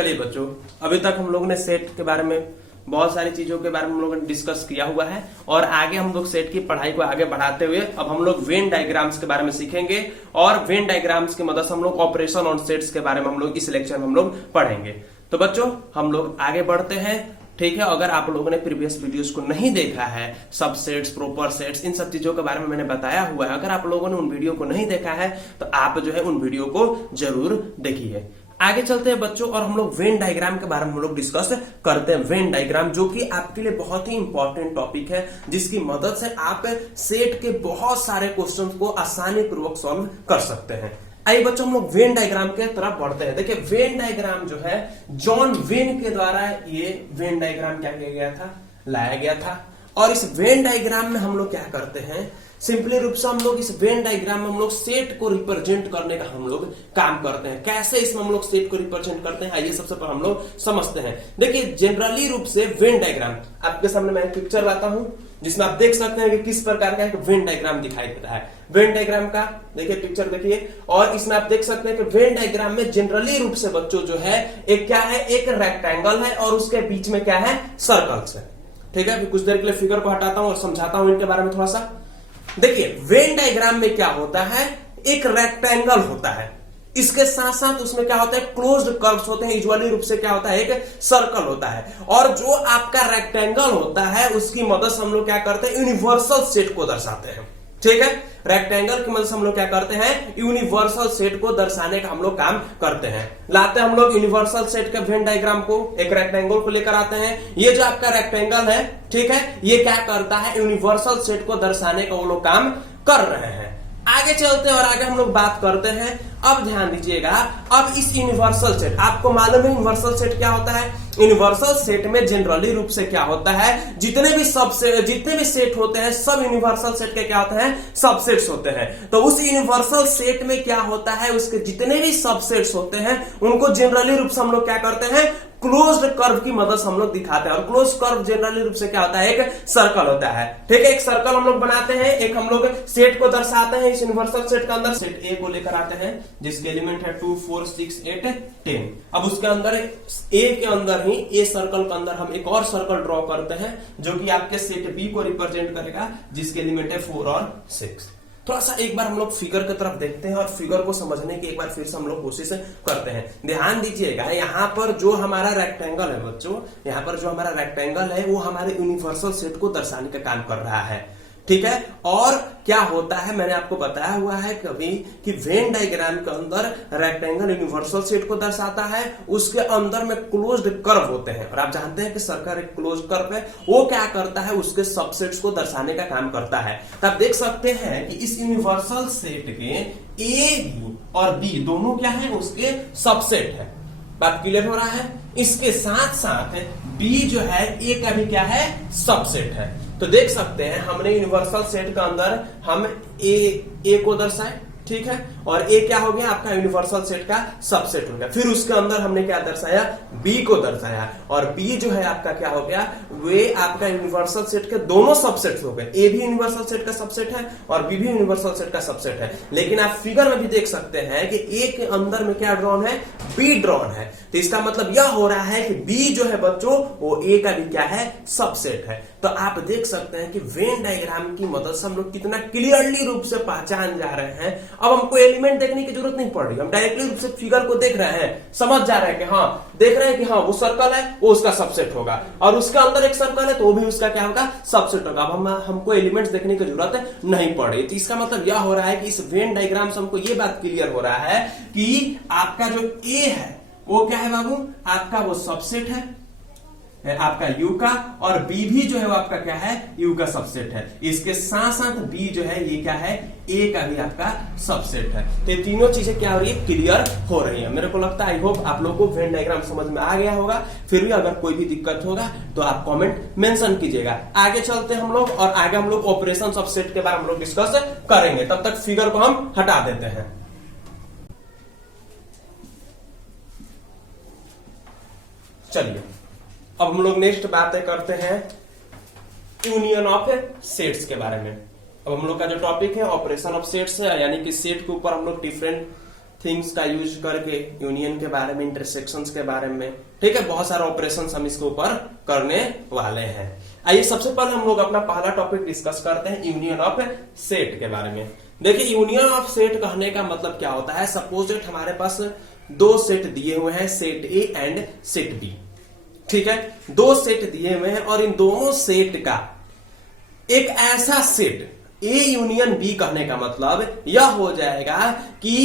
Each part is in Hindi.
चलिए बच्चों, अभी तक हम लोग ने सेट के बारे में बहुत सारी चीजों के बारे में हम लोगों ने डिस्कस किया हुआ है और आगे हम लोग सेट की पढ़ाई को आगे बढ़ाते हुए अब हम लोग वेन डायग्राम्स के बारे में सीखेंगे और वेन डायग्राम्स की मदद से हम लोग ऑपरेशन ऑन सेट्स के बारे में हम लोग इस लेक्चर में हम लोग पढ़ेंगे। तो बच्चों हम लोग आगे बढ़ते हैं, ठीक है। अगर आप लोगों ने प्रीवियस वीडियोस को नहीं देखा है, सब सेट्स, प्रॉपर सेट्स, इन सब चीजों के बारे में मैंने बताया हुआ है, अगर आप लोगों ने उन वीडियो को नहीं देखा है तो आप जो है उन वीडियो को जरूर देखिए। आगे चलते हैं बच्चों और हम लोग वेन डायग्राम के बारे में हम लोग डिस्कस करते हैं। वेन डायग्राम जो कि आपके लिए बहुत ही इंपॉर्टेंट टॉपिक है, जिसकी मदद से आप सेट के बहुत सारे क्वेश्चंस को आसानी पूर्वक सॉल्व कर सकते हैं। आइए बच्चों हम लोग वेन डायग्राम के तरफ बढ़ते हैं। देखिए वेन डायग्राम जो है जॉन वेन के द्वारा ये वेन डायग्राम क्या किया गया था, लाया गया था। और इस वेन डायग्राम में हम लोग क्या करते हैं, सिंपली रूप से हम लोग इस वेन डायग्राम में हम लोग सेट को रिप्रेजेंट करने का हम लोग काम करते हैं। कैसे इसमें हम लोग सेट को रिप्रेजेंट करते हैं आइए सबसे पहले हम लोग समझते हैं। देखिए जनरली रूप से वेन डायग्राम आपके सामने मैं पिक्चर लाता हूं जिसमें आप देख सकते हैं कि किस प्रकार का एक वेन डायग्राम दिखाई दे रहा है। वेन डायग्राम का देखिए पिक्चर देखिए और इसमें आप देख सकते हैं कि वेन डायग्राम में जनरली रूप से बच्चों जो है एक क्या है, एक रेक्टेंगल है और उसके बीच में क्या है, सर्कल्स है। ठीक है, कुछ देर के लिए फिगर को हटाता हूं और समझाता हूं इनके बारे में थोड़ा सा। देखिए वेन डायग्राम में क्या होता है, एक रेक्टेंगल होता है, इसके साथ साथ उसमें क्या होता है, क्लोज्ड कर्व्स होते हैं। यूजुअली रूप से क्या होता है, एक सर्कल होता है और जो आपका रेक्टेंगल होता है उसकी मदद से हम लोग क्या करते हैं, यूनिवर्सल सेट को दर्शाते हैं। ठीक है, रेक्टेंगल की मदद से हम लोग क्या करते हैं, यूनिवर्सल सेट को दर्शाने का हम लोग काम करते हैं। लाते हैं हम लोग यूनिवर्सल सेट का वेन डायग्राम को, एक रेक्टेंगल को लेकर आते हैं। ये जो आपका रेक्टेंगल है, ठीक है, ये क्या करता है, यूनिवर्सल सेट को दर्शाने का वो लोग काम कर रहे हैं। आगे चलते हैं और आगे हम लोग बात करते हैं। अब ध्यान दीजिएगा, अब इस यूनिवर्सल सेट, आपको मालूम है यूनिवर्सल सेट क्या होता है। यूनिवर्सल सेट में जनरली रूप से क्या होता है, जितने भी सेट होते हैं सब यूनिवर्सल सेट के क्या होते हैं, सबसेट्स होते हैं। तो उस यूनिवर्सल सेट में क्या होता है, उसके जितने भी सबसेट्स होते हैं उनको जनरली रूप से हम लोग क्या करते हैं, क्लोज्ड कर्व की मदद से हम लोग दिखाते हैं। और क्लोज्ड कर्व जनरली रूप से क्या होता है, एक सर्कल होता है। ठीक है, एक सर्कल हम लोग बनाते हैं, एक हम लोग सेट को दर्शाते हैं। इस यूनिवर्सल सेट के अंदर सेट ए को लेकर आते हैं जिसके एलिमेंट है 2 4 6 8 10। अब उसके अंदर ए के अंदर ही ए सर्कल के अंदर हम एक और सर्कल ड्रॉ करते हैं जो कि आपके सेट बी को रिप्रेजेंट करेगा जिसके एलिमेंट है 4 और 6। थोड़ा सा एक बार हम लोग फिगर की तरफ देखते हैं और फिगर को समझने की एक बार फिर से हम लोग कोशिश करते हैं। ध्यान दीजिएगा, यहाँ पर जो हमारा रेक्टेंगल है बच्चों, यहाँ पर जो हमारा रेक्टेंगल है वो हमारे यूनिवर्सल सेट को दर्शाने का काम कर रहा है। ठीक है, और क्या होता है मैंने आपको बताया हुआ है कभी कि वेन डायग्राम के अंदर रेक्टेंगल यूनिवर्सल सेट को दर्शाता है, उसके अंदर में क्लोज्ड कर्व होते हैं और आप जानते हैं कि सर्कल एक क्लोज्ड कर्व है, वो क्या करता है, उसके सबसेट्स को दर्शाने का काम करता है। तो आप देख सकते हैं कि इस यूनिवर्सल सेट के ए बी और बी दोनों क्या है, उसके सबसेट है। बात क्लियर हो रहा है। इसके साथ साथ बी जो है ए का भी क्या है, सबसेट है। तो देख सकते हैं हमने यूनिवर्सल सेट के अंदर हम ए को दर्शाए, ठीक है, और ए क्या हो गया, आपका यूनिवर्सल सेट का सबसेट हो गया। फिर उसके अंदर हमने क्या दर्शाया, बी को दर्शाया और बी जो है आपका क्या हो गया, वे आपका यूनिवर्सल सेट के दोनों सबसेट हो गए। ए भी यूनिवर्सल सेट का सबसेट है और बी भी यूनिवर्सल सेट का सबसेट है। लेकिन आप फिगर में भी देख सकते हैं कि ए के अंदर में क्या ड्रॉन है, बी ड्रॉन है। तो इसका मतलब यह हो रहा है कि बी जो है बच्चों वो ए का भी क्या है, सबसेट है। तो आप देख सकते हैं कि वेन डायग्राम की मदद से हम लोग कितना क्लियरली रूप से पहचान जा रहे हैं। अब हमको एलिमेंट देखने की जरूरत नहीं पड़ रही, हम डायरेक्टली रूप से फिगर को देख रहे हैं, समझ जा रहे हैं कि हाँ, देख रहे हैं कि हाँ वो सर्कल है, वो उसका सबसेट होगा और उसके अंदर एक सर्कल है तो वो भी उसका क्या होगा, सबसेट होगा। अब हमको एलिमेंट्स देखने की जरूरत नहीं पड़ रही। तो इसका मतलब यह हो रहा है कि इस वेन डायग्राम से हमको ये बात क्लियर हो रहा है कि आपका जो ए है वो क्या है बाबू, आपका वो सबसेट है आपका यू का, और बी भी जो है वो आपका क्या है, यू का सबसेट है। इसके साथ साथ बी जो है ये क्या है, ए का भी आपका सबसेट है। तो ये तीनों चीजें क्या हो रही है, क्लियर हो रही है। मेरे को लगता है आई होप आप लोगों को वेन डायग्राम समझ में आ गया होगा। फिर भी अगर कोई भी दिक्कत होगा तो आप कमेंट मेंशन कीजिएगा। आगे चलते हैं हम लोग और आगे हम लोग ऑपरेशन ऑफ सेट के बारे में हम लोग डिस्कस करेंगे। तब तक फिगर को हम हटा देते हैं। चलिए अब हम लोग नेक्स्ट बातें करते हैं यूनियन ऑफ सेट्स के बारे में। अब हम लोग का जो टॉपिक है ऑपरेशन ऑफ सेट्स है, यानी कि सेट के ऊपर हम लोग डिफरेंट थिंग्स का यूज करके यूनियन के बारे में, इंटरसेक्शंस के बारे में, ठीक है, बहुत सारे ऑपरेशंस हम इसके ऊपर करने वाले हैं। आइए सबसे पहले हम लोग अपना पहला टॉपिक डिस्कस करते हैं यूनियन ऑफ सेट के बारे में। देखिए यूनियन ऑफ सेट कहने का मतलब क्या होता है। सपोज दैट हमारे पास दो सेट दिए हुए हैं, set A and set B, ठीक है, दो सेट दिए हुए हैं और इन दोनों सेट का एक ऐसा सेट ए यूनियन बी कहने का मतलब यह हो जाएगा कि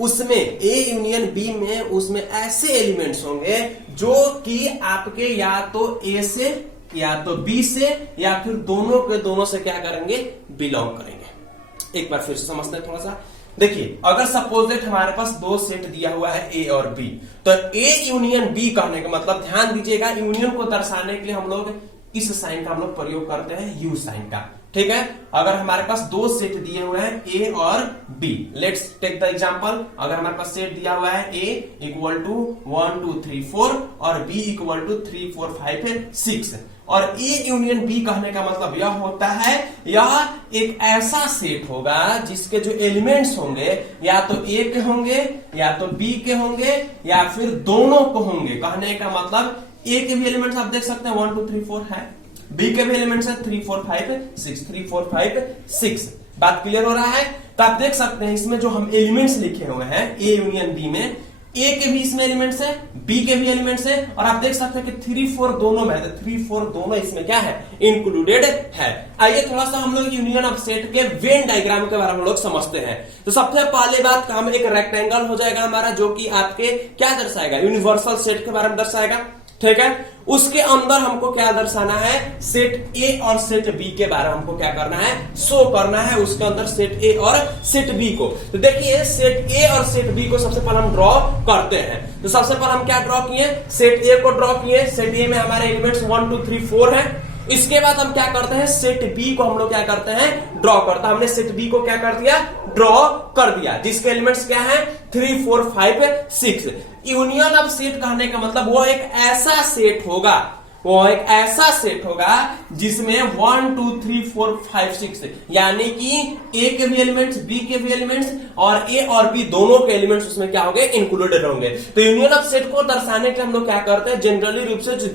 उसमें ए यूनियन बी में उसमें ऐसे एलिमेंट्स होंगे जो कि आपके या तो ए से या तो बी से या फिर दोनों के दोनों से क्या करेंगे, बिलोंग करेंगे। एक बार फिर से समझते हैं थोड़ा सा। देखिए अगर सपोज दैट हमारे पास दो सेट दिया हुआ है ए और बी, तो ए यूनियन बी कहने का मतलब, ध्यान दीजिएगा, यूनियन को दर्शाने के लिए हम लोग इस साइन का हम लोग प्रयोग करते हैं, यू साइन का, ठीक है। अगर हमारे पास दो सेट दिए हुए हैं ए और B, let's take the example. अगर हमारे पास सेट दिया हुआ है ए इक्वल टू 1 2 3 4 और बी इक्वल टू 3 4 5 6, और ए यूनियन बी कहने का मतलब यह होता है यह एक ऐसा सेट होगा जिसके जो एलिमेंट्स होंगे या तो ए के होंगे या तो बी के होंगे या फिर दोनों को होंगे। कहने का मतलब ए के भी एलिमेंट्स आप देख सकते हैं 1 2 3 4 है, बी के भी एलिमेंट्स है 3 4 5 6 3 4 5 6। बात क्लियर हो रहा है। तो आप देख सकते हैं इसमें जो हम एलिमेंट्स लिखे हुए हैं ए यूनियन बी में, ए के भी इसमें एलिमेंट्स है, बी के भी एलिमेंट्स है, और आप देख सकते हैं कि 3 4 दोनों में, 3 4 दोनों इसमें क्या है, इंक्लूडेड है। आइए थोड़ा सा हम लोग यूनियन ऑफ सेट के वेन डायग्राम के बारे में हम लोग समझते हैं। तो सबसे पहले बात काम एक रेक्टेंगल हो जाएगा हमारा, जो कि आपके क्या दर्शाएगा, यूनिवर्सल सेट के बारे में दर्शाएगा, ठीक है। उसके अंदर हमको क्या दर्शाना है, सेट ए और सेट बी के बारे में हमको क्या करना है, शो करना है उसके अंदर सेट ए और सेट बी को। तो देखिए सेट ए और सेट बी को सबसे पहले हम ड्रॉ करते हैं। तो सबसे पहले हम क्या ड्रॉ किए, सेट ए को ड्रॉ किए। सेट ए में हमारे एलिमेंट्स 1 2 3 4 है। इसके बाद हम क्या करते हैं, सेट बी को हम लोग क्या करते हैं, ड्रॉ करते हैं। हमने सेट बी को क्या कर दिया, ड्रॉ कर दिया, जिसके एलिमेंट्स क्या है 3 4 5 6। यूनियन ऑफ सेट कहने का मतलब वो एक ऐसा सेट होगा, वो एक ऐसा सेट होगा जिसमें 1 2 3 4 5 6 यानी कि ए के भी एलिमेंट्स, बी के भी एलिमेंट्स और ए और बी दोनों के एलिमेंट्स उसमें क्या होंगे, इंक्लूडेड होंगे। तो यूनियन ऑफ सेट को दर्शाने के लिए हम लोग क्या करते हैं, जनरली रूप से जो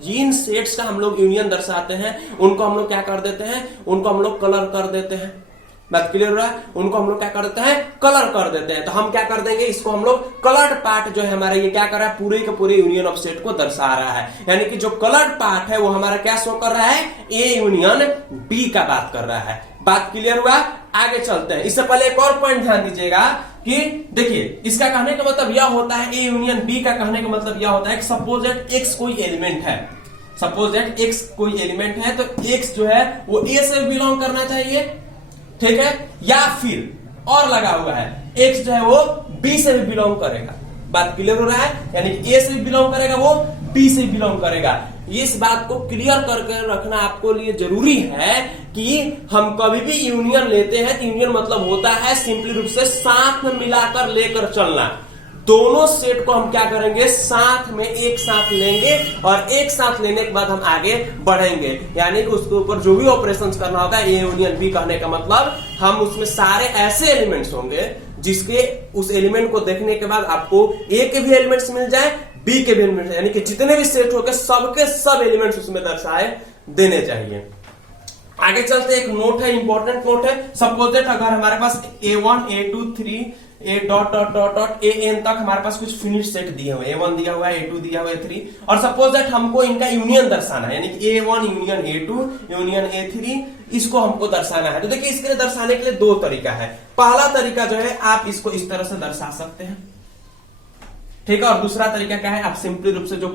जिन सेट्स का हम लोग यूनियन दर्शाते हैं उनको हम लोग क्या कर देते हैं, उनको हम लोग कलर कर देते हैं। बात क्लियर हो रहा है। उनको हम लोग क्या कर देते हैं, कलर कर देते हैं। तो हम क्या कर देंगे, इसको हम लोग कलर्ड पार्ट जो है हमारा, ये क्या कर रहा है, पूरे के पूरे यूनियन ऑफ सेट को दर्शा रहा है। यानी कि जो कलर्ड पार्ट है वो हमारा क्या शो कर रहा है, ए यूनियन बी का बात कर रहा है। बात क्लियर हुआ। आगे चलते हैं। इससे पहले एक और पॉइंट ध्यान दीजिएगा कि देखिए इसका कहने का मतलब यह होता है, ए यूनियन बी का कहने का मतलब यह होता है कि सपोज दैट एक्स कोई एलिमेंट है, सपोज दैट एक्स कोई एलिमेंट है, तो एक्स जो है वो ए से बिलोंग करना चाहिए, ठीक है, या फिर और लगा हुआ है एक्स जो है वो बी से भी बिलोंग करेगा। बात क्लियर हो रहा है। यानी ए से भी बिलोंग करेगा, वो बी से बिलोंग करेगा। इस बात को क्लियर करके रखना आपको लिए जरूरी है कि हम कभी भी यूनियन लेते हैं, यूनियन मतलब होता है सिंपली रूप से साथ में मिलाकर लेकर चलना। दोनों सेट को हम क्या करेंगे, साथ में एक साथ लेंगे और एक साथ लेने के बाद हम आगे बढ़ेंगे। यानी कि उसके ऊपर जो भी ऑपरेशंस करना होता है, ए यूनियन बी कहने का मतलब हम उसमें सारे ऐसे एलिमेंट्स होंगे जिसके उस एलिमेंट को देखने के बाद आपको ए के भी एलिमेंट्स मिल जाए, बी के भी एलिमेंट्स, यानी कि जितने भी सेट होंगे सबके सब एलिमेंट्स उसमें दर्शाए देने चाहिए। आगे चलते एक नोट है, इंपॉर्टेंट नोट है। सपोज दैट अगर हमारे पास A1 A2 3 A dot dot dot dot A N तक हमारे पास कुछ फिनिश सेट दिए हुए, A1 दिया हुआ है, A2 दिया हुआ है, A3, और सपोज दैट हमको इनका यूनियन दर्शाना है, यानी कि A1 union A2 union A3, इसको हमको दर्शाना है। तो देखिए इसके लिए दर्शाने के लिए दो तरीका है। पहला तरीका जो है आप इसको इस तरह से दर्शा सकते हैं, ठीक है, और दूसरा तरीका क्या है, आप सिंपली रूप से जो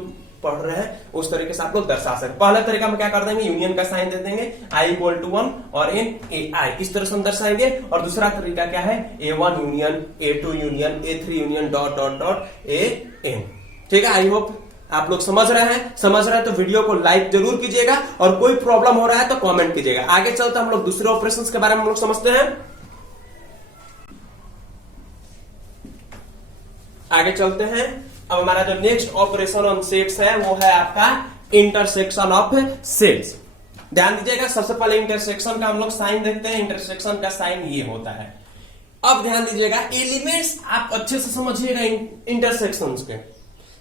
पढ़ रहे हैं उस तरीके से आप लोग दर्शा सकते। पहला तरीका में क्या कर देंगे, यूनियन का साइन दे देंगे, i इक्वल टू 1 और n a i, इस तरह से हम दर्शाएंगे। और दूसरा तरीका क्या है, A1 union A2 union A3 union dot dot dot an, ठीक है। आई होप आप लोग समझ रहे हैं। समझ रहे हैं तो वीडियो को लाइक जरूर कीजिएगा, और कोई प्रॉब्लम हो रहा है तो कमेंट कीजिएगा। आगे चलते हम लोग दूसरे ऑपरेशंस के बारे में हम लोग समझते हैं। आगे चलते हैं। अब हमारा जो नेक्स्ट ऑपरेशन ऑन सेट्स है वो है आपका इंटरसेक्शन ऑफ सेट्स। ध्यान दीजिएगा, सबसे पहले इंटरसेक्शन का हम लोग साइन देखते हैं। इंटरसेक्शन का साइन ये होता है, अब ध्यान दीजिएगा, एलिमेंट्स आप अच्छे से समझिएगा इंटरसेक्शंस के।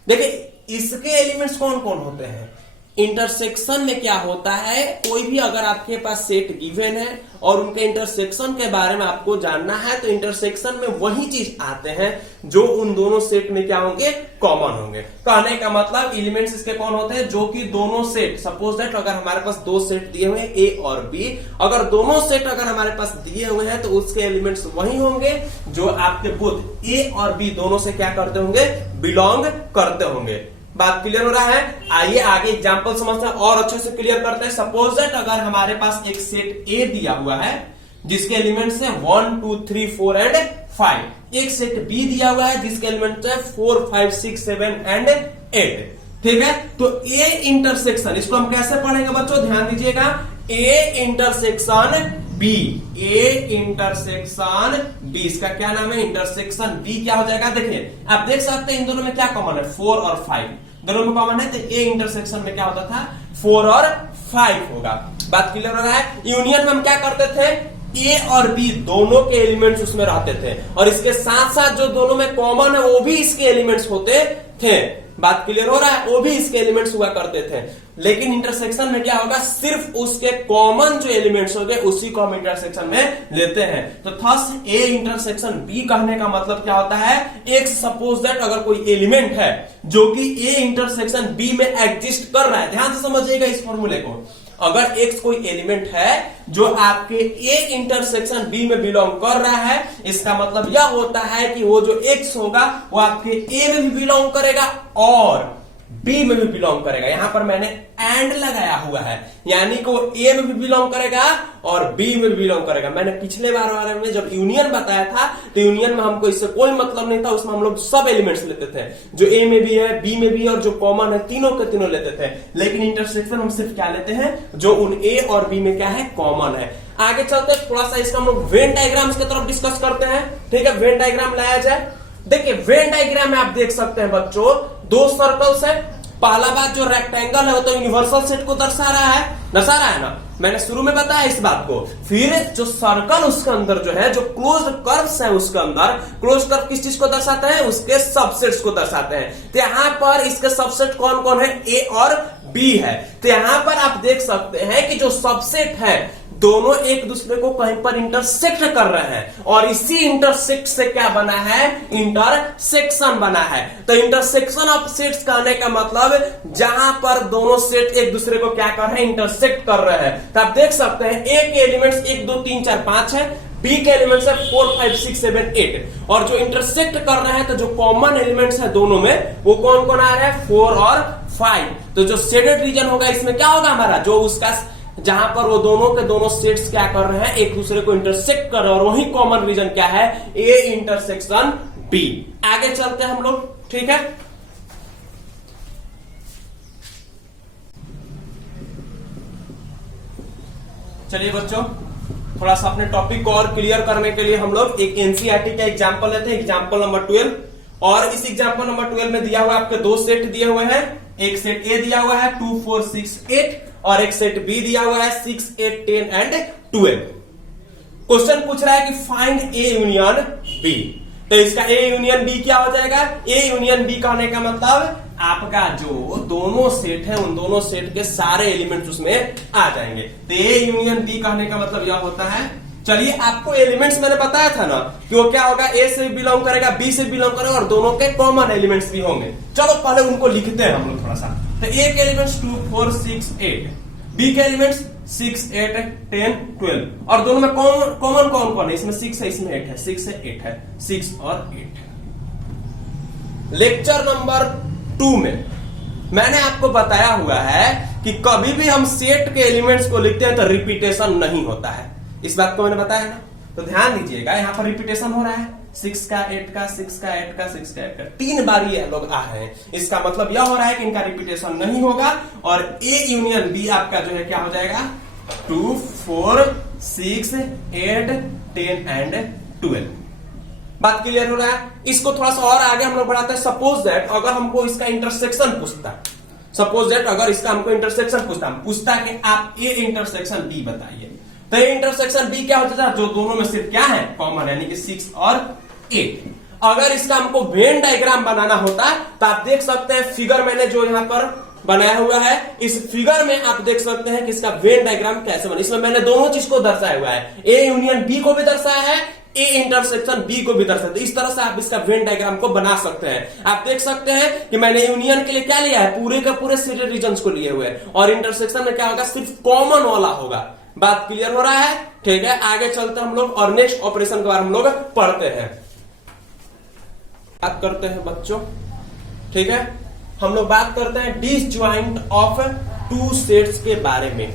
देखिए इसके एलिमेंट्स कौन कौन होते हैं। इंटरसेक्शन में क्या होता है, कोई भी अगर आपके पास सेट गिवन है और उनके इंटरसेक्शन के बारे में आपको जानना है, तो इंटरसेक्शन में वही चीज आते हैं जो उन दोनों सेट में क्या होंगे, कॉमन होंगे। कहने का मतलब एलिमेंट्स इसके कौन होते हैं, जो कि दोनों सेट, सपोज दैट अगर हमारे पास दो सेट दिए हुए हैं ए और बी, अगर दोनों सेट अगर हमारे पास दिए हुए हैं तो उसके एलिमेंट्स वही होंगे जो आपके बोथ ए और बी दोनों से क्या करते होंगे, बिलोंग करते होंगे। बात क्लियर हो रहा है। आइए आगे एग्जांपल समझते हैं और अच्छे से क्लियर करते हैं। सपोज दैट अगर हमारे पास एक सेट ए दिया हुआ है जिसके एलिमेंट्स है 1 2 3 4 एंड 5, एक सेट बी दिया हुआ है जिसके एलिमेंट्स है 4 5 6 7 एंड 8। ठीक है, तो ए इंटरसेक्शन, इसको हम कैसे पढ़ेंगे बच्चों, ध्यान दीजिएगा। A intersection B, A intersection B, इसका क्या नाम है, इंटरसेक्शन बी क्या हो जाएगा। देखिए आप देख सकते हैं इन दोनों में क्या कॉमन है, 4 और 5 दोनों में कॉमन है, तो ए इंटरसेक्शन में क्या होता था, 4 और 5 होगा। बात क्लियर हो रहा है। यूनियन में हम क्या करते थे, ए और बी दोनों के एलिमेंट्स उसमें रहते थे और इसके साथ साथ जो दोनों में कॉमन है वो भी इसके एलिमेंट्स होते थे। बात क्लियर हो रहा है, वो भी इसके एलिमेंट्स हुआ करते थे। लेकिन इंटरसेक्शन में क्या होगा, सिर्फ उसके कॉमन जो एलिमेंट्स होंगे उसी को हम इंटरसेक्शन में लेते हैं। तो थस ए इंटरसेक्शन बी कहने का मतलब क्या होता है, एक सपोज दैट अगर कोई एलिमेंट है जो कि ए इंटरसेक्शन बी में एग्जिस्ट कर रहा है, ध्यान से समझिएगा इस फॉर्मूले को। अगर एक्स कोई एलिमेंट है जो आपके ए इंटरसेक्शन बी में बिलोंग कर रहा है, इसका मतलब यह होता है कि वो जो एक्स होगा वो आपके ए में भी बिलोंग करेगा और बी में भी बिलोंग करेगा। यहां पर मैंने एंड लगाया हुआ है, यानी कि वो ए में भी बिलोंग करेगा और बी में भी बिलोंग करेगा। मैंने पिछले बार वाले में जब यूनियन बताया था तो यूनियन में हमको इससे कोई मतलब नहीं था, उसमें हम लोग सब एलिमेंट्स लेते थे जो ए में भी है, बी में भी है और जो कॉमन है तीनों के तीनों लेते थे। लेकिन इंटरसेक्शन हम सिर्फ क्या लेते हैं, जो उन ए और बी में क्या है, कॉमन है। आगे चलते थोड़ा सा इसका हम लोग वेन डायग्राम्स की तरफ डिस्कस करते हैं। ठीक है, वेन डायग्राम लाया जाए। देखिए वेन डायग्राम में आप देख सकते हैं बच्चों, दो सर्कल्स है। पहला बात जो रेक्टेंगल है वो तो यूनिवर्सल सेट को दर्शा रहा है ना, मैंने शुरू में बताया इस बात को। फिर जो सर्कल उसके अंदर जो है, जो क्लोज्ड कर्व्स है उसके अंदर, क्लोज्ड कर्व किस चीज को दर्शाते हैं, उसके सबसेट्स को दर्शाते हैं। तो यहां पर इसके सबसेट कौन कौन है, ए और बी है। तो यहां पर आप देख सकते हैं कि जो सबसेट है दोनों एक दूसरे को कहीं पर इंटरसेक्ट कर रहे हैं और इसी इंटरसेक्ट से क्या बना है, इंटरसेक्शन बना है। तो इंटरसेक्शन ऑफ सेट्स कहने का मतलब जहां पर दोनों सेट एक दूसरे को क्या कर रहे हैं, इंटरसेक्ट कर रहे हैं। तो आप देख सकते हैं ए के एलिमेंट्स 1 2 3 4 5 है, बी के एलिमेंट्स है 4 5 6 7 8 और जो इंटरसेक्ट कर रहे हैं तो जो कॉमन एलिमेंट्स है दोनों में वो कौन कौन आ रहा है, 4 और 5। तो जो शेडेड रीजन होगा इसमें क्या होगा हमारा, जो उसका जहां पर वो दोनों के दोनों सेट्स क्या कर रहे हैं, एक दूसरे को इंटरसेक्ट कर रहे हैं और वही कॉमन रीजन क्या है, ए इंटरसेक्शन बी। आगे चलते हैं हम लोग। ठीक है, चलिए बच्चों थोड़ा सा अपने टॉपिक को और क्लियर करने के लिए हम लोग एक एनसीईआरटी का एग्जांपल लेते हैं, एग्जांपल नंबर 12। और इस एग्जांपल नंबर 12 में दिया हुआ आपके दो सेट दिए हुए हैं। एक सेट ए दिया हुआ है 2 4 6 8 और एक सेट बी दिया हुआ है 6 8 10 एंड 12। क्वेश्चन पूछ रहा है कि फाइंड ए यूनियन बी। तो इसका ए यूनियन बी क्या हो जाएगा, ए यूनियन बी कहने का मतलब आपका जो दोनों सेट है उन दोनों सेट के सारे एलिमेंट्स उसमें आ जाएंगे। तो ए यूनियन बी कहने का मतलब यह होता है, चलिए आपको एलिमेंट्स मैंने बताया था ना कि वो क्या होगा, ए से बिलोंग करेगा, बी से बिलोंग करेगा और दोनों के कॉमन एलिमेंट्स भी होंगे। चलो पहले उनको लिखते हैं हम लोग थोड़ा सा। तो ए के एलिमेंट्स 2 4 6 8, बी के एलिमेंट्स 6 8 10 12 और दोनों में कॉमन कौन कौन है, इसमें 6 है, इसमें 8 है, 6 से 8 है, 6 और 8। लेक्चर नंबर 2 में मैंने आपको बताया हुआ है कि कभी भी हम सेट के एलिमेंट्स को लिखते हैं तो रिपीटेशन नहीं होता है। इस बात को मैंने बताया ना, तो ध्यान दीजिएगा यहां पर रिपीटेशन हो रहा है, 6 का 8 का 6 का 8 का 6 का 8 का 3 बार ये लोग आ रहे हैं। इसका मतलब यह हो रहा है कि इनका रिपीटेशन नहीं होगा और ए यूनियन बी आपका जो है क्या हो जाएगा, 2 4 6 8 10 एंड 12। बात क्लियर हो रहा है। इसको थोड़ा सा और आगे हम लोग बढ़ाते हैं। सपोज दैट अगर हमको इसका इंटरसेक्शन पूछता, सपोज दैट अगर इसका हमको इंटरसेक्शन पूछता कि आप ए इंटरसेक्शन बी बताइए, तो ये इंटरसेक्शन बी क्या होता था, जो दोनों में सिर्फ क्या है कॉमन, यानी कि 6 और 8। अगर इसका हमको वेन डायग्राम बनाना होता तो आप देख सकते हैं फिगर मैंने जो यहां पर बनाया हुआ है, इस फिगर में आप देख सकते हैं कि इसका वेन डायग्राम कैसे बना। इसमें मैंने दोनों चीज को दर्शाया हुआ है, ए यूनियन बी को भी दर्शाया है, ए इंटरसेक्शन बी को भी दर्शाते हैं। इस तरह से आप इसका वेन डायग्राम को बना सकते हैं। आप देख सकते हैं कि मैंने यूनियन के लिए क्या लिया है, पूरे के पूरे सीडेड रीजन्स को लिए हुए, और इंटरसेक्शन में क्या होगा, सिर्फ कॉमन वाला होगा। बात क्लियर हो रहा है? ठीक है, आगे चलते हम लोग और नेक्स्ट ऑपरेशन के बारे में हम लोग पढ़ते हैं, बात करते हैं बच्चों। ठीक है, हम लोग बात करते हैं डिसजॉइंट ऑफ टू सेट्स के बारे में।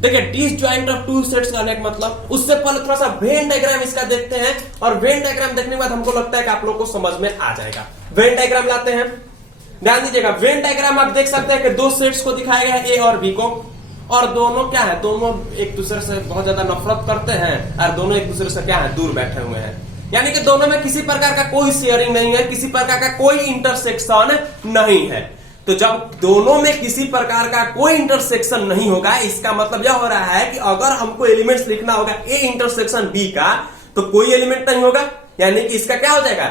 देखिए डिसजॉइंट ऑफ टू सेट्स का मतलब, उससे पहले थोड़ा सा वेन डायग्राम इसका देखते हैं, और वेन डायग्राम देखने के बाद हमको लगता है कि आप लोग को समझ में आ जाएगा। वेन डायग्राम लाते हैं, ध्यान दीजिएगा। वेन डायग्राम आप देख सकते हैं कि दो सेट्स को दिखाया गया है, ए और बी को, और दोनों क्या है, दोनों एक दूसरे से बहुत ज्यादा नफरत करते हैं, और दोनों एक दूसरे से क्या है, दूर बैठे हुए हैं। यानी कि दोनों में किसी प्रकार का कोई शेयरिंग नहीं है, किसी प्रकार का कोई इंटरसेक्शन नहीं है। तो जब दोनों में किसी प्रकार का कोई इंटरसेक्शन नहीं होगा, इसका मतलब यह हो रहा है कि अगर हमको एलिमेंट्स लिखना होगा ए इंटरसेक्शन बी का, तो कोई एलिमेंट नहीं होगा, यानी कि इसका क्या हो जाएगा,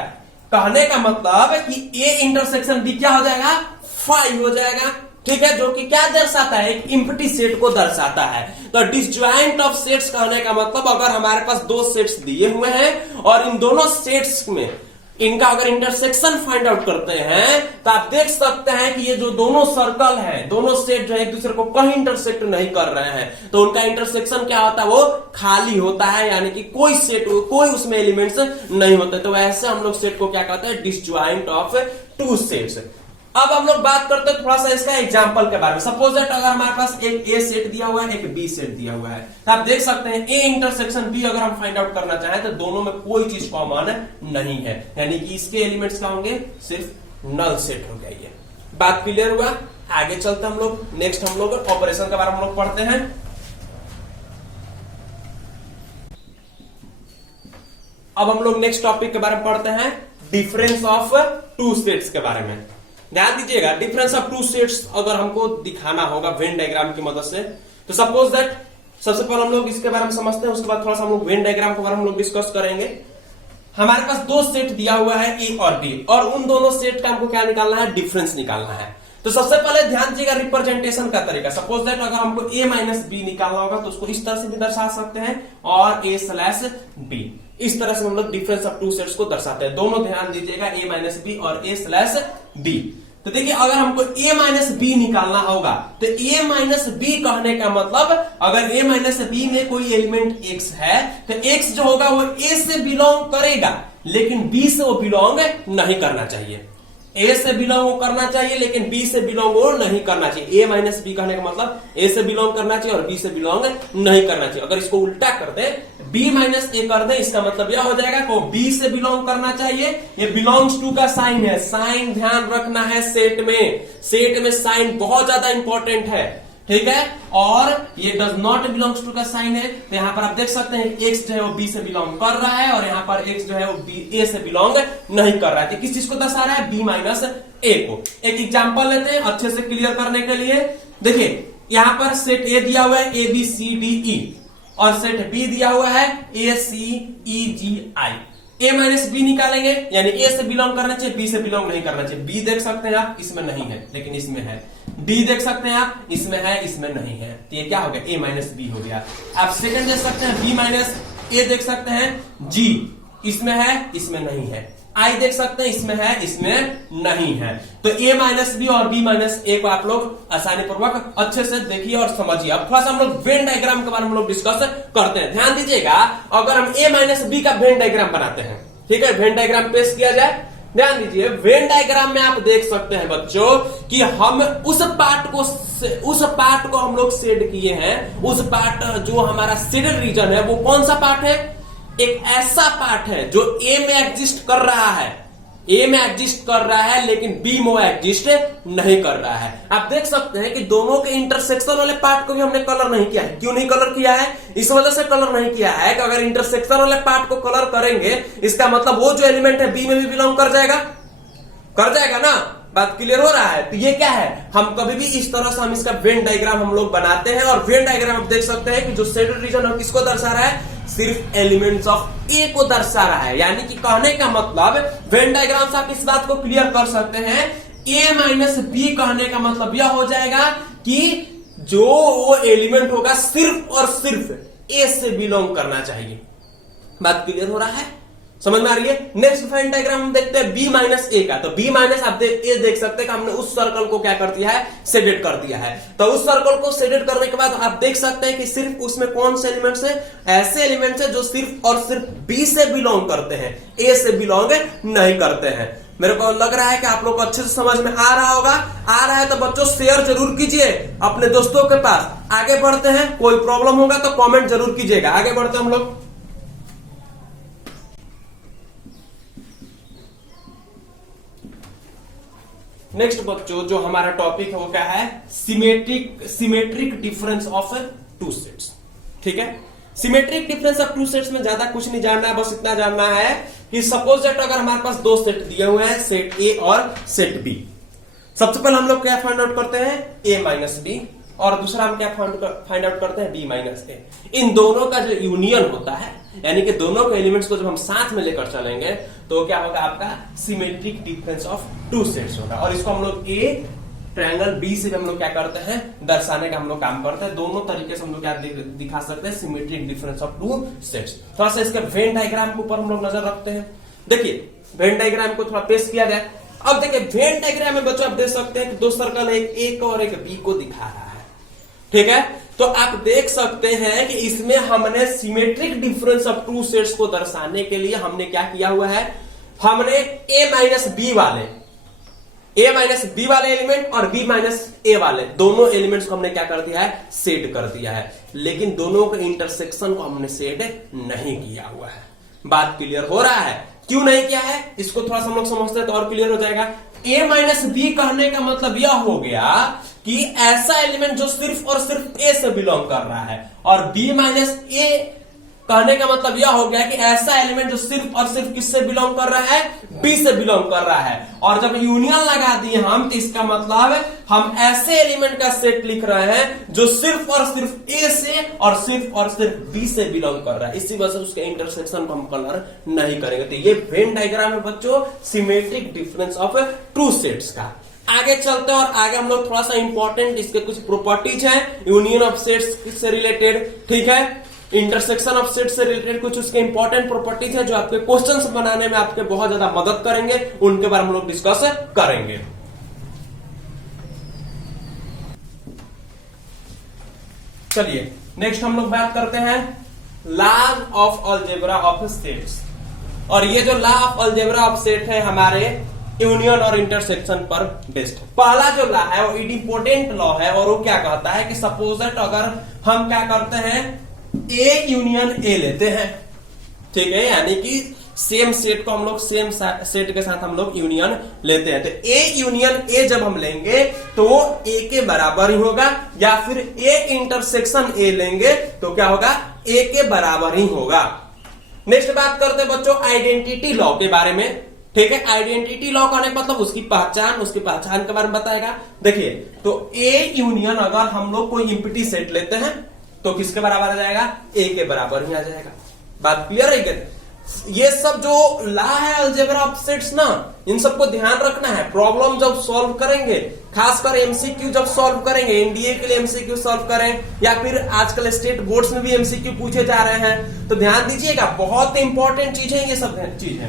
कहने का मतलब कि ए इंटरसेक्शन बी क्या हो जाएगा, 5 हो जाएगा। ठीक है, जो कि क्या दर्शाता है, एक एम्प्टी सेट को दर्शाता है। तो डिसजॉइंट ऑफ सेट्स कहने का मतलब, अगर हमारे पास दो सेट्स दिए हुए हैं और इन दोनों सेट्स में इनका अगर इंटरसेक्शन फाइंड आउट करते हैं, तो आप देख सकते हैं कि ये जो दोनों सर्कल है, दोनों सेट जो है एक दूसरे को कहीं इंटरसेक्ट नहीं कर रहे हैं, तो उनका इंटरसेक्शन क्या होता है, वो खाली होता है, यानी कि कोई सेट, कोई उसमें एलिमेंट्स नहीं होते। तो वैसे हम लोग सेट को क्या कहते हैं, डिसजॉइंट ऑफ टू सेट्स। अब हम लोग बात करते हैं थोड़ा सा इसका एग्जांपल के बारे में। सपोज दैट अगर हमारे पास एक ए सेट दिया हुआ है, एक बी सेट दिया हुआ है, तो आप देख सकते हैं ए इंटरसेक्शन बी अगर हम फाइंड आउट करना चाहें तो दोनों में कोई चीज कॉमन नहीं है, यानी कि इसके एलिमेंट्स क्या होंगे, सिर्फ नल सेट हो गया। ये बात क्लियर हुआ? आगे चलते हम लोग, नेक्स्ट हम लोग ऑपरेशन के बारे में हम लोग पढ़ते हैं। अब हम लोग नेक्स्ट टॉपिक के बारे में पढ़ते हैं, डिफरेंस ऑफ टू सेट्स के बारे में। ध्यान दीजिएगा, डिफरेंस ऑफ टू सेट्स अगर हमको दिखाना होगा वेन डायग्राम की मदद से, तो सपोज दैट सबसे पहले हम लोग इसके बारे में समझते हैं, उसके बाद थोड़ा सा हम लोग वेन डायग्राम के बारे में हम लोग डिस्कस करेंगे। हमारे पास दो सेट दिया हुआ है ए और बी, और उन दोनों सेट का हमको क्या निकालना है, डिफरेंस निकालना है। तो सबसे पहले ध्यान दीजिएगा रिप्रेजेंटेशन का तरीका। सपोज दैट अगर हमको ए माइनस बी निकालना होगा तो उसको इस तरह से भी दर्शा सकते हैं, और ए स्लैश बी, इस तरह से हम लोग डिफरेंस ऑफ टू सेट्स को दर्शाते हैं। दोनों ध्यान दीजिएगा, ए माइनस बी और ए स्लैश बी। तो देखिए अगर हमको a माइनस बी निकालना होगा, तो a माइनस बी कहने का मतलब, अगर a माइनस बी में कोई एलिमेंट x है, तो x जो होगा वो a से बिलोंग करेगा, लेकिन b से वो बिलोंग नहीं करना चाहिए। a से बिलोंग वो करना चाहिए, लेकिन b से बिलोंग वो नहीं करना चाहिए। a माइनस बी कहने का मतलब a से बिलोंग करना चाहिए और b से बिलोंग नहीं करना चाहिए। अगर इसको उल्टा कर दे, b माइनस a कर दे, इसका मतलब यह हो जाएगा कि b से बिलोंग करना चाहिए। ये बिलोंग्स टू का साइन है, साइन ध्यान रखना है सेट में, सेट में साइन बहुत ज्यादा इंपॉर्टेंट है। ठीक है, और ये डज नॉट बिलोंग्स टू का साइन है, तो यहां पर आप देख सकते हैं x जो है वो b से बिलोंग कर रहा है, और यहां पर x जो है वो a से बिलोंग नहीं कर रहा है। तो किस चीज को दर्शा रहा है, b माइनस a को। एक एग्जांपल लेते हैं अच्छे से क्लियर करने के लिए। देखिए यहां पर सेट a दिया हुआ है, a b c d e, और सेट b दिया हुआ है a c e g i। a minus B निकालेंगे, यानी a से बिलोंग करना चाहिए, b से बिलोंग नहीं करना चाहिए। b देख सकते हैं आप, इसमें नहीं है लेकिन इसमें है। d देख सकते हैं आप, इसमें है इसमें नहीं है, तो ये क्या हो गया, a माइनस बी हो गया। आप सेकंड देख सकते हैं, b माइनस a देख सकते हैं, g इसमें है इसमें नहीं है, i देख सकते हैं इसमें है इसमें नहीं है। तो a माइनस बी और b माइनस a को आप लोग आसानी पूर्वक अच्छे से देखिए और समझिए। अब थोड़ा सा हम लोग वेन डायग्राम के बारे में हम लोग डिस्कस करते हैं। ध्यान दीजिएगा, अगर हम a माइनस बी का वेन डायग्राम बनाते हैं, ठीक है, वेन डायग्राम पेश किया जाए, ध्यान दीजिए वेन डायग्राम में आप देख सकते हैं बच्चों कि हम उस पार्ट को हम लोग शेड किए हैं। उस पार्ट जो हमारा शेडेड रीजन है वो कौन सा पार्ट है, एक ऐसा पार्ट है जो ए में एग्जिस्ट कर रहा है, ए में एग्जिस्ट कर रहा है लेकिन बी में एग्जिस्ट नहीं कर रहा है। आप देख सकते हैं कि दोनों के इंटरसेक्शन वाले पार्ट को भी हमने कलर नहीं किया है। क्यों नहीं कलर किया है, इस वजह से कलर नहीं किया है कि अगर इंटरसेक्शन वाले पार्ट को कलर करेंगे, इसका मतलब वो जो एलिमेंट है बी में भी बिलोंग कर जाएगा ना। बात क्लियर हो रहा है? तो ये क्या है, हम कभी भी इस तरह से हम इसका वेन डायग्राम हम लोग बनाते हैं, और वेन डायग्राम आप देख सकते हैं कि जो शेडेड रीजन है किसको दर्शा रहा है, सिर्फ एलिमेंट्स ऑफ ए को दर्शा रहा है। यानी कि कहने का मतलब वेन डायग्राम से आप इस बात को क्लियर कर सकते हैं, ए माइनस बी कहने का मतलब यह हो जाएगा कि जो वो एलिमेंट होगा सिर्फ और सिर्फ ए से बिलोंग करना चाहिए। बात क्लियर हो रहा है, समझ में आ रही है? नेक्स्ट वेन डायग्राम हम देखते हैं बी माइनस ए का। तो बी माइनस आप ए देख सकते हैं कि हमने उस सर्कल को क्या कर दिया है, शेडेड कर दिया है। तो उस सर्कल को शेडेड करने के बाद आप देख सकते हैं कि सिर्फ उसमें कौन से एलिमेंट्स है, ऐसे एलिमेंट्स है जो सिर्फ और सिर्फ बी से बिलोंग करते हैं, ए से बिलोंग नहीं करते हैं। मेरे को लग रहा है कि आप लोग को अच्छे से समझ में आ रहा होगा। आ रहा है तो बच्चों शेयर जरूर कीजिए अपने दोस्तों के पास। आगे बढ़ते हैं, कोई प्रॉब्लम होगा तो कमेंट जरूर कीजिएगा। आगे बढ़ते हैं हम लोग। नेक्स्ट बच्चों जो हमारा टॉपिक है वो क्या है, symmetric difference of two sets. ठीक है, symmetric difference of two sets में ज्यादा कुछ नहीं जानना है, बस इतना जानना है कि सपोज दैट अगर हमारे पास दो सेट दिए हुए हैं, सेट ए और सेट बी। सबसे पहले हम लोग क्या फाइंड आउट करते हैं, ए माइनस बी, और दूसरा हम क्या फाइंड आउट करते हैं, बी माइनस ए। इन दोनों का जो यूनियन होता है, यानी कि दोनों के एलिमेंट्स को जब हम साथ में लेकर चलेंगे तो क्या होगा, आपका symmetric difference of two sets होगा। और इसको हम लोग ए ट्रायंगल बी से हम लोग क्या करते हैं, दर्शाने का हम लोग काम करते हैं। दोनों तरीके से हम लोग क्या दिखा सकते हैं, symmetric difference of two sets. थोड़ा सा इसके वेन डायग्राम के ऊपर हम लोग नजर रखते हैं। देखिए वेन डायग्राम को थोड़ा पेश किया जाए। अब देखिए वेन डायग्राम में बच्चों आप देख सकते हैं कि दो सर्कल, एक ए को और एक बी को दिखा रहा है। ठीक है, तो आप देख सकते हैं कि इसमें हमने symmetric difference of two sets को दर्शाने के लिए हमने क्या किया हुआ है, हमने ए माइनस बी वाले एलिमेंट और बी माइनस ए वाले दोनों एलिमेंट्स को हमने क्या कर दिया है, सेट कर दिया है। लेकिन दोनों के इंटरसेक्शन को हमने सेट नहीं किया हुआ है। बात क्लियर हो रहा है? क्यों नहीं किया है, इसको थोड़ा सा हम लोग समझते हैं तो और क्लियर हो जाएगा। ए माइनस बी कहने का मतलब यह हो गया कि ऐसा एलिमेंट जो सिर्फ और सिर्फ ए से बिलोंग कर रहा है, और बी माइनस ए कहने का मतलब यह हो गया कि ऐसा एलिमेंट जो सिर्फ और सिर्फ किससे बिलोंग कर रहा है, बी से बिलोंग कर रहा है। और जब यूनियन लगा दिए हम, तो इसका मतलब हम ऐसे एलिमेंट का सेट लिख रहे हैं जो सिर्फ और सिर्फ ए से और सिर्फ बी से बिलोंग कर रहा है। इसी वजह से उसके इंटरसेक्शन को हम कलर नहीं करेंगे। तो ये वेन डायग्राम है बच्चों symmetric difference of two sets का। आगे चलते हैं और आगे हम लोग थोड़ा सा इंपॉर्टेंट इसके कुछ प्रॉपर्टीज हैं यूनियन ऑफ सेट्स से रिलेटेड, ठीक है, इंटरसेक्शन ऑफ सेट से रिलेटेड कुछ उसके इंपॉर्टेंट प्रॉपर्टीज है जो आपके क्वेश्चंस बनाने में आपके बहुत ज्यादा मदद करेंगे, उनके बारे में हम लोग डिस्कस करेंगे। चलिए नेक्स्ट हम लोग बात करते हैं law of algebra of sets. और ये जो law of algebra of set है हमारे यूनियन और इंटरसेक्शन पर बेस्ड। पहला जो लॉ है वो इंपॉर्टेंट लॉ है, और वो क्या कहता है कि सपोज दैट अगर हम क्या करते हैं, ए यूनियन ए लेते हैं, ठीक है, यानी कि सेम सेट को हम लोग सेम सेट के साथ हम लोग यूनियन लेते हैं। तो ए यूनियन ए जब हम लेंगे तो वो ए के बराबर ही होगा, या फिर ए इंटरसेक्शन ए लेंगे तो क्या होगा, ए के बराबर ही होगा। नेक्स्ट बात करते हैं बच्चों आइडेंटिटी लॉ के बारे में। ठीक है, आइडेंटिटी लॉ का मतलब उसकी पहचान के बारे में बताएगा। देखिए तो ए यूनियन अगर हम लोग कोई इम्पिटी सेट लेते हैं तो किसके बराबर आ जाएगा, ए के बराबर ही आ जाएगा। बात क्लियर है? ये सब जो लॉ है अलजेब्रा ऑफ सेट्स ना, इन सबको ध्यान रखना है। प्रॉब्लम जब सॉल्व करेंगे, खासकर एमसीक्यू जब सॉल्व करेंगे, एनडीए के लिए एमसीक्यू सॉल्व करें या फिर आजकल स्टेट बोर्ड्स में भी एमसीक्यू पूछे जा रहे हैं, तो ध्यान दीजिएगा, बहुत इंपॉर्टेंट चीज है ये सब चीजें।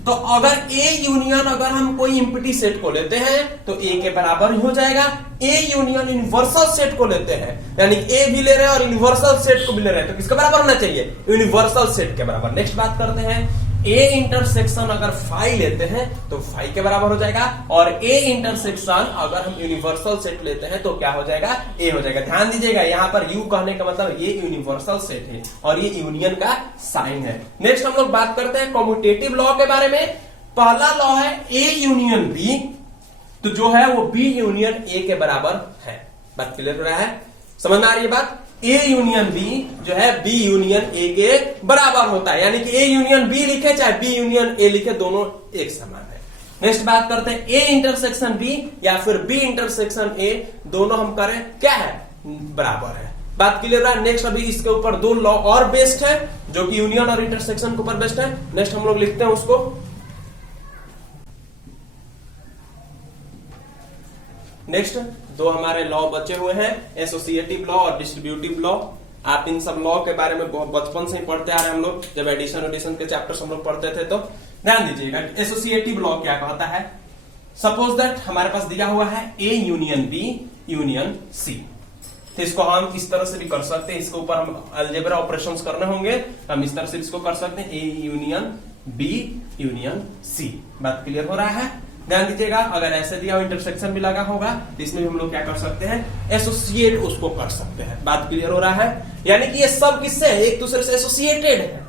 तो अगर ए यूनियन अगर हम कोई इम्पिटी सेट को लेते हैं तो ए के बराबर ही हो जाएगा। ए यूनियन यूनिवर्सल सेट को लेते हैं, यानी ए भी ले रहे हैं और यूनिवर्सल सेट को भी ले रहे हैं, तो किसके बराबर होना चाहिए, यूनिवर्सल सेट के बराबर। नेक्स्ट बात करते हैं ए इंटरसेक्शन अगर फाई लेते हैं तो फाई के बराबर हो जाएगा, और ए इंटरसेक्शन अगर हम यूनिवर्सल सेट लेते हैं तो क्या हो जाएगा, ए हो जाएगा। ध्यान दीजिएगा यहाँ पर यू कहने का मतलब ये यूनिवर्सल सेट है और ये यूनियन का साइन है। नेक्स्ट हम लोग बात करते हैं कम्यूटेटिव लॉ के बारे में। पहला लॉ है ए यूनियन बी, तो जो है वो बी यूनियन ए के बराबर है। बात क्लियर हो रहा है, समझ में आ रही है बात? ए यूनियन बी जो है बी यूनियन ए के बराबर होता है, यानी कि ए यूनियन बी लिखे चाहे बी यूनियन ए लिखे, दोनों एक समान है। नेक्स्ट बात करते हैं ए इंटरसेक्शन बी या फिर बी इंटरसेक्शन ए, दोनों हम करें क्या है, बराबर है। बात क्लियर है। नेक्स्ट अभी इसके ऊपर दो लॉ और बेस्ड है जो कि यूनियन और इंटरसेक्शन के ऊपर बेस्ड है। नेक्स्ट हम लोग लिखते हैं उसको, नेक्स्ट दो हमारे लॉ बचे हुए हैं, एसोसिएटिव लॉ और डिस्ट्रीब्यूटिव लॉ। आप इन सब लॉ के बारे में बहुत बचपन से ही पढ़ते आ रहे हैं हम लोग, जब एडिशन के चैप्टर्स हम लोग पढ़ते थे। तो ध्यान दीजिएगा, एसोसिएटिव लॉ क्या कहता है, सपोज दैट हमारे पास दिया हुआ है A union B union C, तो इसको हम इस तरह से भी कर सकते हैं, इसके ऊपर हम अलजेब्रा ऑपरेशंस करने होंगे, हम इस तरह से इसको कर सकते हैं, A union B union C. बात क्लियर हो रहा है। ध्यान दीजिएगा, अगर ऐसे दिया हो इंटरसेक्शन भी लगा होगा तो इसमें भी हम लोग क्या कर सकते हैं, एसोसिएट उसको कर सकते हैं। बात क्लियर हो रहा है, यानी कि ये सब किससे है, एक दूसरे से एसोसिएटेड है,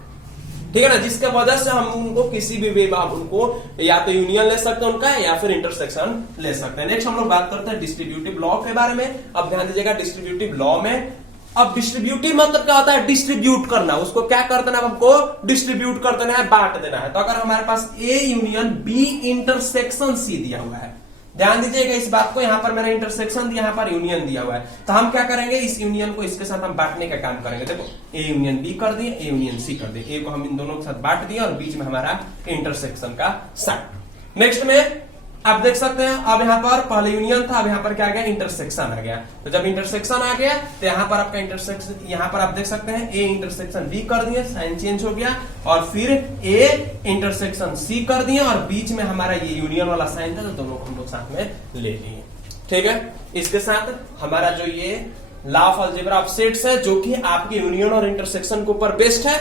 ठीक है ना, जिसके वजह से हम उनको किसी भी वे उनको या तो यूनियन ले सकते हैं उनका या फिर इंटरसेक्शन ले सकते हैं। नेक्स्ट हम लोग बात करते हैं डिस्ट्रीब्यूटिव लॉ के बारे में। अब ध्यान दीजिएगा, डिस्ट्रीब्यूटिव लॉ में अब डिस्ट्रीब्यूटिव मतलब क्या होता है, डिस्ट्रीब्यूट करना, उसको क्या कर देना, हमको डिस्ट्रीब्यूट कर देना है, बांट देना है। तो अगर हमारे पास A union B intersection C दिया हुआ है, ध्यान दीजिएगा इस बात को, यहां पर मैंने इंटरसेक्शन दिया, यहां पर यूनियन दिया हुआ है, तो हम क्या करेंगे, इस यूनियन को इसके साथ हम बांटने का काम करेंगे। देखो ए यूनियन बी कर दिए, ए यूनियन सी कर दिए, ए को हम इन दोनों के साथ बांट दिए और बीच में हमारा इंटरसेक्शन का सेट। नेक्स्ट में आप देख सकते हैं, अब यहाँ पर पहले यूनियन था, अब यहाँ पर क्या आ गया, इंटरसेक्शन आ गया। तो जब इंटरसेक्शन आ गया तो यहाँ पर आपका इंटरसेक्शन, यहाँ पर आप देख सकते हैं ए इंटरसेक्शन बी कर दिए, साइन चेंज हो गया, और फिर ए इंटरसेक्शन सी कर दिए, और बीच में हमारा ये यूनियन वाला साइन था, तो दोनों को हम लोग साथ में ले लिए। ठीक है, इसके साथ हमारा जो ये law of algebra of sets है, जो कि आपके यूनियन और इंटरसेक्शन के ऊपर बेस्ड है,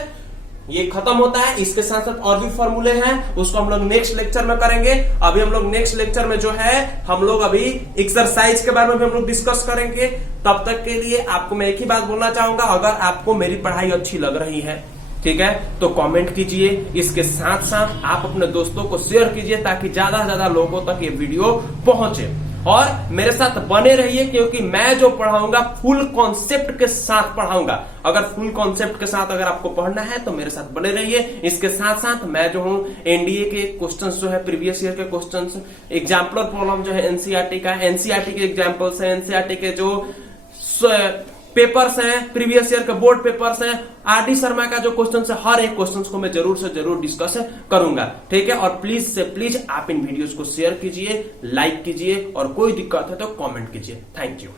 ये खत्म होता है। इसके साथ साथ और भी फॉर्मूले हैं, उसको हम लोग नेक्स्ट लेक्चर में करेंगे। अभी हम लोग नेक्स्ट लेक्चर में जो है हम लोग अभी एक्सरसाइज के बारे में भी हम लोग डिस्कस करेंगे। तब तक के लिए आपको मैं एक ही बात बोलना चाहूंगा, अगर आपको मेरी पढ़ाई अच्छी लग रही है, ठीक है, तो कमेंट कीजिए। इसके साथ साथ आप अपने दोस्तों को शेयर कीजिए ताकि ज्यादा से ज्यादा लोगों तक ये वीडियो पहुंचे, और मेरे साथ बने रहिए, क्योंकि मैं जो पढ़ाऊंगा फुल कॉन्सेप्ट के साथ पढ़ाऊंगा। अगर फुल कॉन्सेप्ट के साथ अगर आपको पढ़ना है तो मेरे साथ बने रहिए। इसके साथ साथ मैं जो हूं एनडीए के क्वेश्चंस जो है, प्रीवियस ईयर के क्वेश्चंस, एग्जाम्पलर प्रॉब्लम जो है एनसीईआरटी का, एनसीईआरटी के एग्जाम्पल्स है, एनसीईआरटी के जो पेपर्स हैं, प्रीवियस ईयर के बोर्ड पेपर्स हैं, आरडी शर्मा का जो क्वेश्चन है, हर एक क्वेश्चन को मैं जरूर से जरूर डिस्कस करूंगा। ठीक है, और प्लीज से प्लीज आप इन वीडियोस को शेयर कीजिए, लाइक कीजिए, और कोई दिक्कत है तो कमेंट कीजिए। Thank you.